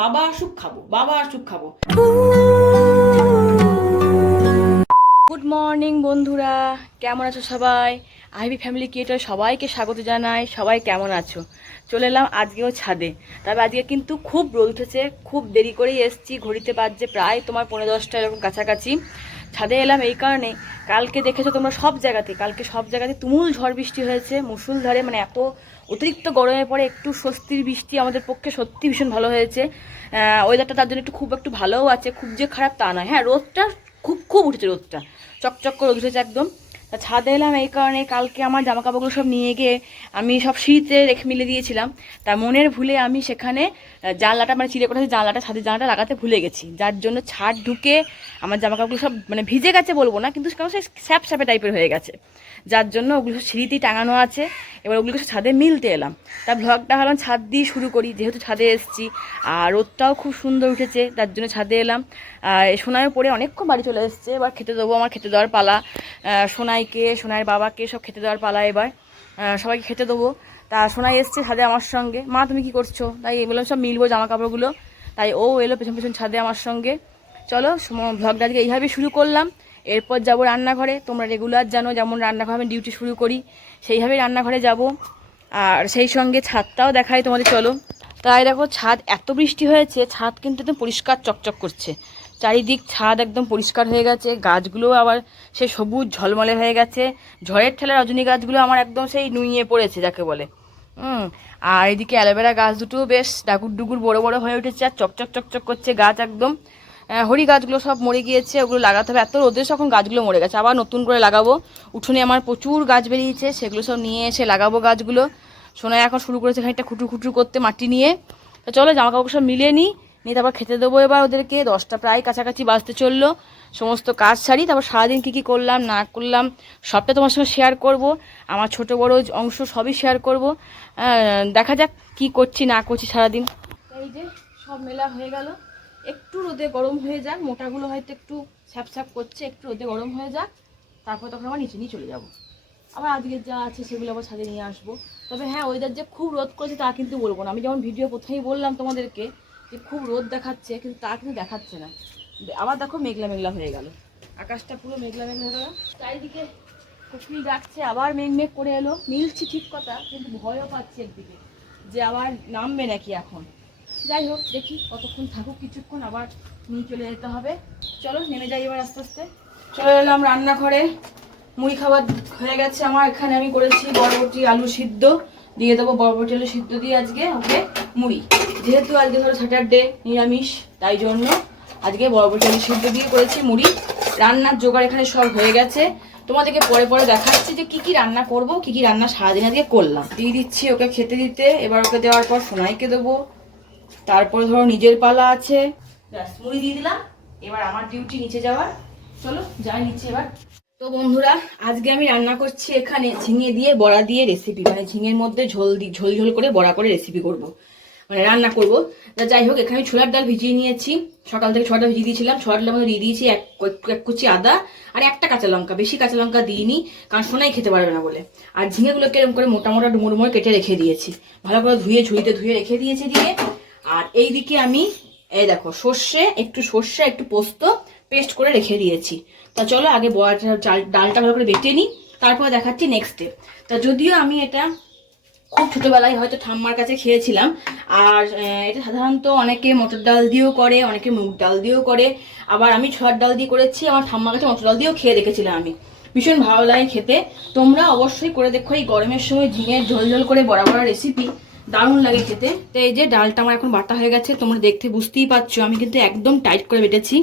বাবা আসুক খাবো, বাবা আসুক খাবো। গুড মর্নিং বন্ধুরা, কেমন আছো সবাই? আইভি ফ্যামিলি ক্রিয়েটর সবাইকে স্বাগত জানাই। সবাই কেমন আছো? চলে এলাম আজকেও ছাদে। তবে আজকে কিন্তু খুব রোদ উঠেছে, খুব দেরি করেই এসছি। ঘড়িতে বাজছে প্রায় তোমার 9:30 এরকম কাছাকাছি। ছাদে এলাম এই কারণে, কালকে দেখেছো তোমরা সব জায়গাতে, কালকে সব জায়গাতে তুমুল ঝড় বৃষ্টি হয়েছে, মুষলধারে। মানে এত অতিরিক্ত গরমের পরে একটু স্বস্তির বৃষ্টি আমাদের পক্ষে সত্যি ভীষণ ভালো হয়েছে। ওয়েদারটা তার জন্য একটু ভালোও আছে, খুব যে খারাপ তা নয়। হ্যাঁ, রোদটা খুব খুব উঠেছে, রোদটা চকচক করে রোদ উঠেছে একদম। তা ছাদে এলাম এই কারণে, কালকে আমার জামা কাপড়গুলো সব নিয়ে গিয়ে আমি সব সিঁড়িতে রেখে মিলে দিয়েছিলাম। তা মনের ভুলে আমি সেখানে জানলাটা, মানে চিড়ে করেছে জানলাটা, ছাদের জানলাটা লাগাতে ভুলে গেছি। যার জন্য ছাদ ঢুকে আমার জামা কাপড়গুলো সব মানে ভিজে গেছে বলবো না, কিন্তু কেন সেই স্যাপ স্যাপে টাইপের হয়ে গেছে। যার জন্য ওগুলো সব সিঁড়িতেই টাঙানো আছে। এবার ওগুলোকে ছাদে মিলতে এলাম। তা ভ্লগটা ভাবলাম ছাদ দিয়ে শুরু করি, যেহেতু ছাদে এসেছি আর রোদটাও খুব সুন্দর উঠেছে, তার জন্য ছাদে এলাম। সোনাইও পরে অনেকক্ষণ বাড়ি চলে এসছে। এবার খেতে দেবো, আমার খেতে দেওয়ার পালা। সোনাইকে, সোনাইয়ের বাবাকে সব খেতে দেওয়ার পালা এবার। সবাইকে খেতে দেবো। তা সোনাই এসছে ছাদে আমার সঙ্গে। মা তুমি কি করছো? তাই এগুলো সব মিলবো জামা কাপড়গুলো, তাই ও এলো পেছন পেছন ছাদে আমার সঙ্গে। চলো ভ্লগটা আজকে এইভাবে শুরু করলাম। এরপর যাবো রান্নাঘরে। তোমরা রেগুলার জানো যেমন রান্নাঘরে আমি ডিউটি শুরু করি, সেইভাবেই রান্নাঘরে যাব। আর সেই সঙ্গে ছাদটাও দেখাই তোমাদের, চলো। তাই দেখো, ছাদ এত বৃষ্টি হয়েছে, ছাদ কিন্তু একদম পরিষ্কার চকচক করছে। চারিদিক ছাদ একদম পরিষ্কার হয়ে গেছে। গাছগুলো আবার সে সবুজ ঝলমলে হয়ে গেছে। ঝড়ের ঠেলা রজনী গাছগুলো আমার একদম সেই নুইয়ে পড়েছে যাকে বলে। আর এদিকে অ্যালোভেরা গাছ দুটোও বেশ ডাকুর ডুগুর বড় বড় হয়ে উঠেছে, আর চকচক চকচক করছে গাছ একদম। হরি গাছগুলো সব মরে গিয়েছে, ওগুলো লাগাতে হবে। এত রোদে এখন গাছগুলো মরে গেছে, আবার নতুন করে লাগাবো। উঠোনে আমার প্রচুর গাছ বেরিয়েছে, সেগুলো সব নিয়ে এসে লাগাবো গাছগুলো। সোনাই এখন শুরু করেছে খানিকটা খুঁটু খুঁটু করতে মাটি নিয়ে। তো চলো জামা কাপড় সব মিলিয়ে নিই, নিয়ে তারপর খেতে দেবো এবার ওদেরকে। 10টা প্রায় কাছাকাছি বাজতে চললো। সমস্ত কাজ সারি, তারপর সারাদিন কী কী করলাম না করলাম সবটা তোমার সঙ্গে শেয়ার করব। আমার ছোট বড় অংশ সবই শেয়ার করব। দেখা যাক কি করছি না করছি সারাদিন। এই যে সব মেলা হয়ে গেল। একটু রোদে গরম হয়ে যাক, মোটাগুলো হয়তো একটু ছ্যাপ ছ্যাপ করছে, একটু রোদে গরম হয়ে যাক, তারপর তখন আবার নিচে নিয়ে চলে যাব। আবার আজকে যা আছে সেগুলো আবার ছাদে নিয়ে আসবো। তবে হ্যাঁ, ওয়েদার যে খুব রোদ করেছে তা কিন্তু বলবো না। আমি যেমন ভিডিও প্রথমেই বললাম তোমাদেরকে যে খুব রোদ দেখাচ্ছে, কিন্তু তা কিন্তু দেখাচ্ছে না। আবার দেখো মেঘলা মেঘলা হয়ে গেল, আকাশটা পুরো মেঘলা মেঘলা হয়ে গেল। চারিদিকে কুকুরি ডাকছে, আবার মেঘ মেঘ করে এলো। মিলছি ঠিক কথা, কিন্তু ভয়ও পাচ্ছি একদিকে যে আবার নামবে নাকি এখন। যাই হোক, দেখি কতক্ষণ থাকুক, কিছুক্ষণ আবার নিয়ে চলে যেতে হবে। চলো নেমে যাই এবার আস্তে আস্তে। চলে এলাম রান্নাঘরে। মুড়ি খাবার হয়ে গেছে আমার। এখানে আমি করেছি বরবটি আলু সিদ্ধ দিয়ে দেবো। বরবটি আলু সিদ্ধ দিয়ে আজকে ওকে মুড়ি, যেহেতু আজকে ধরো স্যাটারডে নিরামিষ, তাই জন্য আজকে বরবটি আলু সিদ্ধ দিয়ে করেছি মুড়ি। রান্নার জোগাড় এখানে সব হয়ে গেছে। তোমাদেরকে পরে পরে দেখাচ্ছি যে কি কি রান্না করব, কি কি রান্না সারাদিন আজকে করলাম। দিয়ে দিচ্ছি ওকে খেতে দিতে। এবার ওকে দেওয়ার পর সোনাইকে দেবো, তারপরে ধরো নিজের পালা আছে। ব্যাস, মুড়ি দিয়ে দিলাম। এবার আমার ডিউটি নিচে যাওয়ার। চলো যাই নিচে এবার। তো বন্ধুরা, আজকে আমি রান্না করছি এখানে ঝিঙে দিয়ে বড়া দিয়ে রেসিপি, মানে ঝিঙের মধ্যে ঝোল ঝোল করে বড়া করে রেসিপি করব, মানে রান্না করব। যাই হোক, এখানে ছোলার ডাল ভিজিয়ে নিয়েছি। সকাল থেকে ছোলাটা ভিজিয়ে দিয়েছিলাম। ছোলার ডালের মধ্যে দিয়ে দিয়েছি এক কুচি আদা আর একটা কাঁচা লঙ্কা। বেশি কাঁচা লঙ্কা দিইনি, কারণ সোনাই খেতে পারবে না বলে। আর ঝিঙেগুলোকে এরকম করে মোটা মোটা ডুমুর ডুমুর কেটে রেখে দিয়েছি, ভালো করে ধুয়ে ঝুড়িতে ধুয়ে রেখে দিয়েছি দিয়ে। আর এইদিকে আমি এই দেখো সর্ষে একটু পোস্ত পেস্ট করে রেখে দিয়েছি। তা চলো আগে ডালটা ভালো করে বেটে নিই, তারপরে দেখাচ্ছি নেক্সট স্টেপ। তা যদিও আমি এটা খুব ছোটোবেলায় হয়তো ঠাম্মার কাছে খেয়েছিলাম। আর এটা সাধারণত অনেকে মটর ডাল দিয়েও করে, অনেকে মুগ ডাল দিয়েও করে। আবার আমি ছোলার ডাল দিয়ে করেছি। আমার ঠাম্মার কাছে মটর ডাল দিয়েও খেয়ে দেখেছিলাম আমি, ভীষণ ভালো লাগে খেতে। তোমরা অবশ্যই করে দেখো, এই গরমের সময় ঝিঙের ঝোল ঝোল করে বড়া বড়া রেসিপি দারুণ লাগে খেতে। তো এই যে ডালটা আমার এখন বাটা হয়ে গেছে, তোমরা দেখতে বুঝতেই পারছো আমি কিন্তু একদম টাইট করে বেটেছি।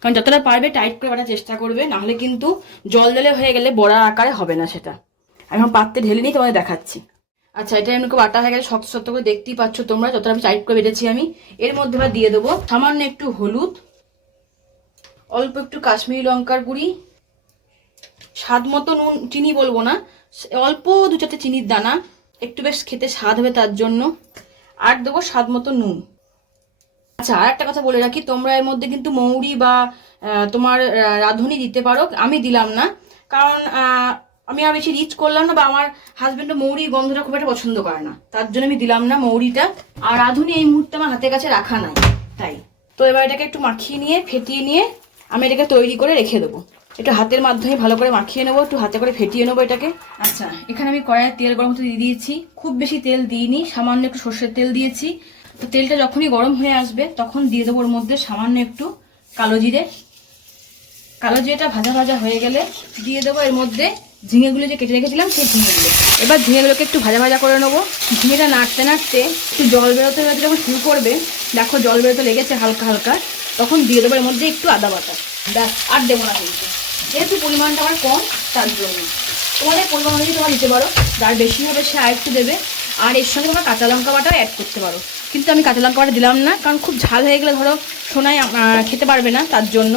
কারণ যতটা পারবে টাইট করে বাটার চেষ্টা করবে, নাহলে কিন্তু জল জলে হয়ে গেলে বড়া আকারে হবে না সেটা। আমি এখন পাত্রে ঢেলে নিই, তোমাদের দেখাচ্ছি। আচ্ছা, এটা এমনি বাটা হয়ে গেছে, শক্ত শক্ত করে দেখতেই পাচ্ছ তোমরা, যতটা আমি টাইট করে বেটেছি আমি। এর মধ্যে এবার দিয়ে দেবো সামান্য একটু হলুদ, অল্প একটু কাশ্মীরি লঙ্কার গুঁড়ি, স্বাদ মতো নুন, চিনি বলবো না, অল্প 2-4টে চিনির দানা, একটু বেশ খেতে স্বাদ হবে তার জন্য। আর দেবো স্বাদ মতো নুন। আচ্ছা, আর একটা কথা বলে রাখি, তোমরা এর মধ্যে কিন্তু মৌরি বা তোমার রাঁধুনি দিতে পারো। আমি দিলাম না, কারণ আমি আর বেশি রিচ করলাম না, বা আমার হাজবেন্ডও মৌরি গন্ধটা খুব একটা পছন্দ করে না, তার জন্য আমি দিলাম না মৌরিটা। আর রাঁধুনি এই মুহূর্তে আমার হাতের কাছে রাখা নাই। তাই। তো এবার এটাকে একটু মাখিয়ে নিয়ে ফেটিয়ে নিয়ে আমি এটাকে তৈরি করে রেখে দেবো। একটু হাতের মাধ্যমে ভালো করে মাখিয়ে নেবো, একটু হাতে করে ফেটিয়ে নেবো এটাকে। আচ্ছা, এখানে আমি কড়াইয়ে তেল গরম হতে দিয়ে দিয়েছি। খুব বেশি তেল দিইনি, সামান্য একটু সর্ষের তেল দিয়েছি। তো তেলটা যখনই গরম হয়ে আসবে তখন দিয়ে দেবো ওর মধ্যে সামান্য একটু কালো জিরে। কালো জিরেটা ভাজা ভাজা হয়ে গেলে দিয়ে দেবো এর মধ্যে ঝিঙেগুলো যে কেটে রেখেছিলাম সেই ঝিঙেগুলো। এবার ঝিঙেগুলোকে একটু ভাজা ভাজা করে নেবো। ঝিঙেটা নাড়তে নাড়তে একটু জল বেরোতে বেরোতে যখন শুরু করবে, দেখো জল বেরোতে লেগেছে হালকা হালকা, তখন দিয়ে দেবো এর মধ্যে একটু আদা বাটা। ব্যাস, আর দেবো না কিন্তু, যেহেতু পরিমাণটা আমার কম তার জন্য। তোমাদের পরিমাণ অনুযায়ী তোমরা দিতে পারো, যার বেশি হবে সে আর একটু দেবে। আর এর সঙ্গে তোমরা কাঁচা লঙ্কা বাটাও অ্যাড করতে পারো, কিন্তু আমি কাঁচা লঙ্কা বাটা দিলাম না, কারণ খুব ঝাল হয়ে গেলে ধরো সোনাই খেতে পারবে না, তার জন্য।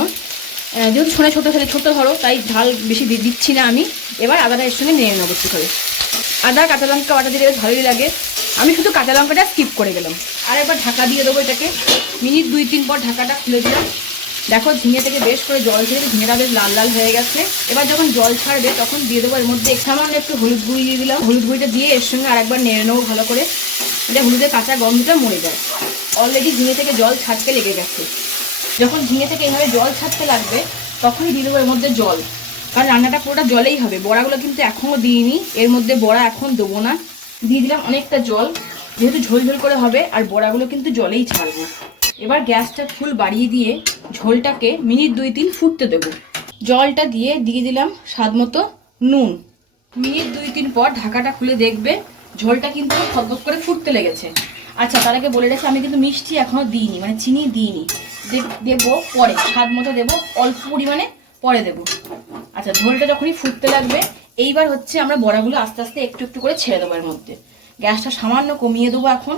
যেহেতু সোনাই ছোটো ছেলে ছোটো ধরো, তাই ঝাল বেশি দিচ্ছি না আমি। এবার আদাটা এর সঙ্গে নিয়ে নেবো একটু করে। আদা কাঁচা লঙ্কা বাটা দিলে বেশ ভালোই লাগে, আমি শুধু কাঁচা লঙ্কাটা স্কিপ করে গেলাম। আর একবার ঢাকা দিয়ে দেবো এটাকে, মিনিট 2-3 পর ঢাকাটা খুলে দিলাম। দেখো ঝিঙে থেকে বেশ করে জল ছেড়ে ঝিঙেটা বেশ লাল লাল হয়ে গেছে। এবার যখন জল ছাড়বে তখন দিয়ে দেবো এর মধ্যে সামান্য একটু হলুদ গুঁড়ি দিয়ে দিলাম। হলুদ গুঁড়িটা দিয়ে এর সঙ্গে আরেকবার নেড়ে নেবো ভালো করে, এটা হলুদের কাঁচা গন্ধটা মরে যায়। অলরেডি ঝিঙে থেকে জল ছাড়তে লেগে গেছে। যখন ঝিঙে থেকে এইভাবে জল ছাড়তে লাগবে তখনই দিয়ে দেবো এর মধ্যে জল, কারণ রান্নাটা পুরোটা জলেই হবে। বড়াগুলো কিন্তু এখনও দিইনি, এর মধ্যে বড়া এখন দেবো না। দিয়ে দিলাম অনেকটা জল, যেহেতু ঝোল ঝোল করে হবে আর বড়াগুলো কিন্তু জলেই ছাড়বো। এবার গ্যাসটা ফুল বাড়িয়ে দিয়ে ঝোলটাকে মিনিট 2-3 ফুটতে দেবো। জলটা দিয়ে দিলাম স্বাদ মতো নুন। মিনিট 2-3 পর ঢাকাটা খুলে দেখবে ঝোলটা কিন্তু থকথক করে ফুটতে লেগেছে। আচ্ছা, তার আগে বলে রাখি আমি কিন্তু মিষ্টি এখনও দিইনি, মানে চিনি দিইনি, দেবো পরে, স্বাদ মতো দেবো, অল্প পরিমাণে পরে দেবো। আচ্ছা, ঝোলটা যখনই ফুটতে লাগবে এইবার হচ্ছে আমরা বড়াগুলো আস্তে আস্তে একটু একটু করে ছেড়ে দেবো এর মধ্যে। গ্যাসটা সামান্য কমিয়ে দেবো এখন।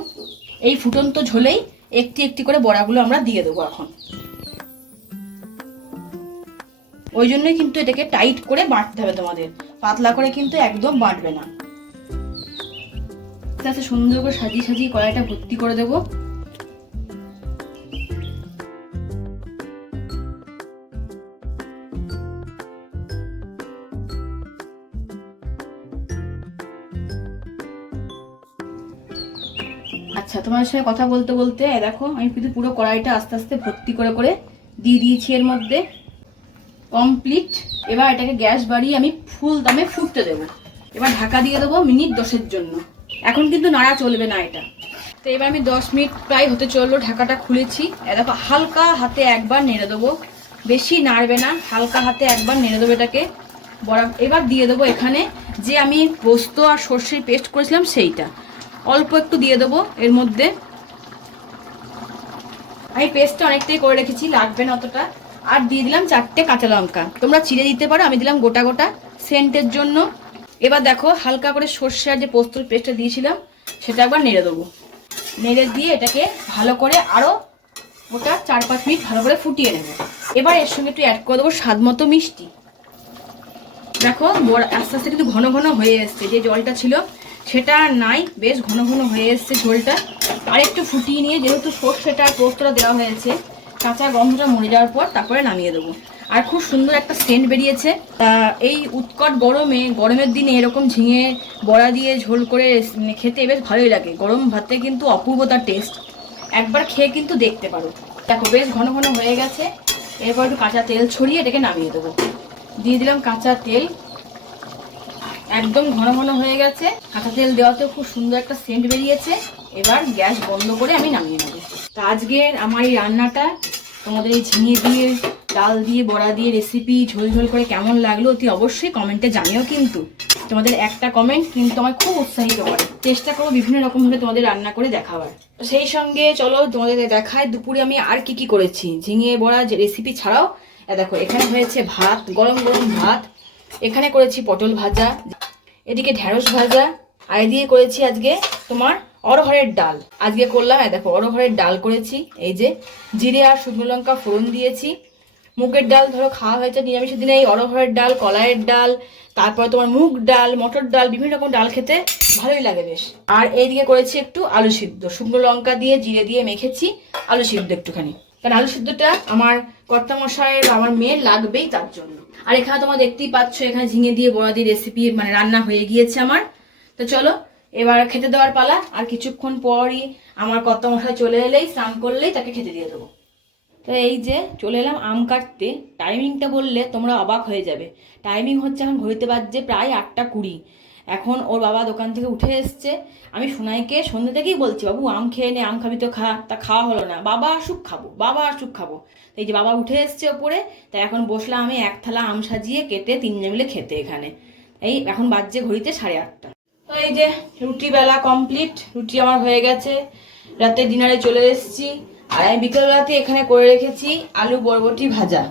এই ফুটন্ত ঝোলেই একটি একটি করে বড়াগুলো আমরা দিয়ে দেবো এখন। ওই জন্যই কিন্তু এটাকে টাইট করে বাটতে হবে তোমাদের, পাতলা করে কিন্তু একদম বাটবে না। আস্তে আস্তে সুন্দর করে সাজিয়ে সাজিয়ে কড়াইটা ভর্তি করে দেবো। আচ্ছা, তোমার সঙ্গে কথা বলতে বলতে দেখো আমি কিন্তু পুরো কড়াইটা আস্তে আস্তে ভর্তি করে করে দিয়ে দিয়েছি এর মধ্যে। কমপ্লিট। এবার এটাকে গ্যাস বাড়িয়ে আমি ফুল দামে ফুটতে দেবো। এবার ঢাকা দিয়ে দেবো মিনিট 10-এর জন্য। এখন কিন্তু নাড়া চলবে না এটা। তো এবার আমি 10 মিনিট প্রায় হতে চললো, ঢাকাটা খুলেছি। দেখো হালকা হাতে একবার নেড়ে দেবো, বেশি নাড়বে না, হালকা হাতে একবার নেড়ে দেবো এটাকে। এবার দিয়ে দেবো এখানে যে আমি পোস্ত আর সর্ষের পেস্ট করেছিলাম সেইটা অল্প একটু দিয়ে দেবো এর মধ্যে। আমি পেস্টটা অনেকটাই করে রেখেছি, লাগবে না অতটা। আর দিয়ে দিলাম 4টে কাঁচা লঙ্কা, তোমরা চিড়ে দিতে পারো, আমি দিলাম গোটা গোটা সেন্টের জন্য। এবার দেখো হালকা করে সর্ষে আর যে পোস্তর পেস্টটা দিয়েছিলাম সেটা একবার নেড়ে দেবো। নেড়ে দিয়ে এটাকে ভালো করে আরও গোটা 4-5 মিনিট ভালো করে ফুটিয়ে নেব। এবার এর সঙ্গে একটু অ্যাড করে দেবো স্বাদ মতো মিষ্টি। দেখো আস্তে আস্তে কিন্তু ঘন ঘন হয়ে এসছে, যে জলটা ছিল সেটা আর নাই, বেশ ঘন ঘন হয়ে এসছে ঝোলটা। আর একটু ফুটিয়ে নিয়ে, যেহেতু সর্ষেটা আর পোস্তটা দেওয়া হয়েছে, কাঁচা গন্ধটা মরে যাওয়ার পর তারপরে নামিয়ে দেবো। আর খুব সুন্দর একটা সেন্ট বেরিয়েছে। তা এই উৎকট গরমের দিনে এরকম ঝিঙে বড়া দিয়ে ঝোল করে খেতে বেশ ভালোই লাগে। গরম ভাতে কিন্তু অপূর্ব তার টেস্ট, একবার খেয়ে কিন্তু দেখতে পারো। দেখো বেশ ঘন ঘন হয়ে গেছে। এরপর একটু কাঁচা তেল ছড়িয়ে এটাকে নামিয়ে দেবো। দিয়ে দিলাম কাঁচা তেল, একদম ঘন ঘন হয়ে গেছে। কাঁচা তেল দেওয়াতেও খুব সুন্দর একটা সেন্ট বেরিয়েছে। এবার গ্যাস বন্ধ করে আমি নামিয়ে নেব। তা আজকের আমার এই রান্নাটা তোমাদের এই ঝিঙে দিয়ে ডাল দিয়ে বড়া দিয়ে রেসিপি ঝোল ঝোল করে কেমন লাগলো অতি অবশ্যই কমেন্টে জানিও। কিন্তু তোমাদের একটা কমেন্ট কিন্তু আমার খুব উৎসাহিত করে। চেষ্টা করবো বিভিন্ন রকমভাবে তোমাদের রান্না করে দেখাবার। সেই সঙ্গে চলো তোমাদের দেখায় দুপুরে আমি আর কি কি করেছি। ঝিঙে বড়া যে রেসিপি ছাড়াও দেখো এখানে হয়েছে ভাত, গরম গরম ভাত। এখানে করেছি পটল ভাজা, এদিকে ঢেঁড়স ভাজা, আর এদিকে করেছি আজকে তোমার অরহরের ডাল। আজকে করলাম দেখো অরহরের ডাল করেছি, এই যে জিরে আর শুকনো লঙ্কা ফোড়ন দিয়েছি। মুগের ডাল ধরো খাওয়া হয়েছে নিরামিষের দিনে, এই অরহরের ডাল, কলাইয়ের ডাল, তারপর তোমার মুগ ডাল, মটর ডাল, বিভিন্ন রকম ডাল খেতে ভালোই লাগে বেশ। আর এইদিকে করেছি একটু আলু সিদ্ধ, শুকনো লঙ্কা দিয়ে জিরে দিয়ে মেখেছি আলু সিদ্ধ একটুখানি, কারণ আলু সিদ্ধটা আমার কর্তামশাইয়ের আমার মেয়ের লাগবেই তার জন্য। আর এখানে তোমরা দেখতেই পাচ্ছ এখানে ঝিঙে দিয়ে বড়া দিয়ে রেসিপি রান্না হয়ে গিয়েছে আমার। তো চলো এবার খেতে দেওয়ার পালা। আর কিছুক্ষণ পরই আমার কর্তামশাই চলে এলেই স্নান করলেই তাকে খেতে দিয়ে দেবো। তো এই যে চলে এলাম আম কাটতে। টাইমিংটা বললে তোমরা অবাক হয়ে যাবে। টাইমিং হচ্ছে এখন ঘড়িতে বাজছে প্রায় 8:20। এখন ওর বাবা দোকান থেকে উঠে এসছে। আমি সোনাইকে সন্ধ্যে থেকেই বলছি, বাবু আম খেয়ে নে, আম খাবি তো খা। তা খাওয়া হলো না, বাবা আসুক খাবো, বাবা আসুক খাবো। এই যে বাবা উঠে এসছে ওপরে, তাই এখন বসলাম আমি এক থালা আম সাজিয়ে কেটে তিনজনে মিলে খেতে এখানে। এই এখন বাজছে ঘড়িতে 8:30। তো এই যে রুটি বেলা কমপ্লিট, রুটি আমার হয়ে গেছে। রাতে ডিনারে চলে এসেছি। আর আমি বিকেলবেলাতে এখানে করে রেখেছি আলু বরবটি ভাজা।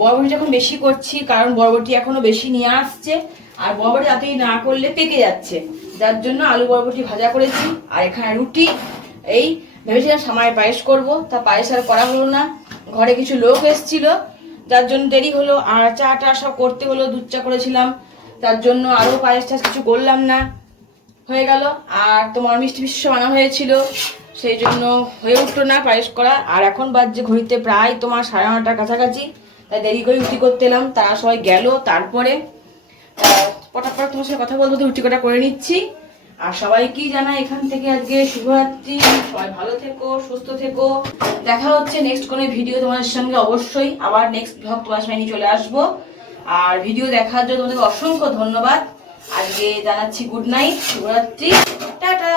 বরবটি এখন বেশি করছি কারণ বরবটি এখনো বেশি নিয়ে আসছে, আর বরবটি তাতেই না করলে পেকে যাচ্ছে, যার জন্য আলু বরবটি ভাজা করেছি। আর এখানে রুটি। এই ভেবেছিলাম সামায় পায়েস করব, তা পায়েস আর করা হলো না। ঘরে কিছু লোক এসেছিল, যার জন্য দেরি হলো। আর চা টা সব করতে হলো, দুধ চা করেছিলাম, তার জন্য আরও পায়েস টাস কিছু করলাম না, হয়ে গেল। আর তোমার মিষ্টি মিষ্টি আনা হয়েছিল, সেই জন্য হয়ে উঠলো না পায়েস করা। আর এখন বাজছে ঘড়িতে প্রায় তোমার 9:30টার কাছাকাছি, তাই দেরি করে রুটি করতে এলাম। তারা সবাই গেল, তারপরে পটাপট তোমার সাথে কথা বলতে রুটি কটা করে নিচ্ছি। আর সবাইকেই জানাই এখান থেকে আজকে শুভরাত্রি। সবাই ভালো থেকো, সুস্থ থেকো। দেখা হচ্ছে নেক্সট কোনো ভিডিও তোমাদের সঙ্গে, অবশ্যই আবার নেক্সট ব্লগ তোমার সঙ্গে নিয়ে চলে আসবো। আর ভিডিও দেখার জন্য তোমাদের অসংখ্য ধন্যবাদ। আজকে জানাচ্ছি গুড নাইট, শুভরাত্রি, টাটা।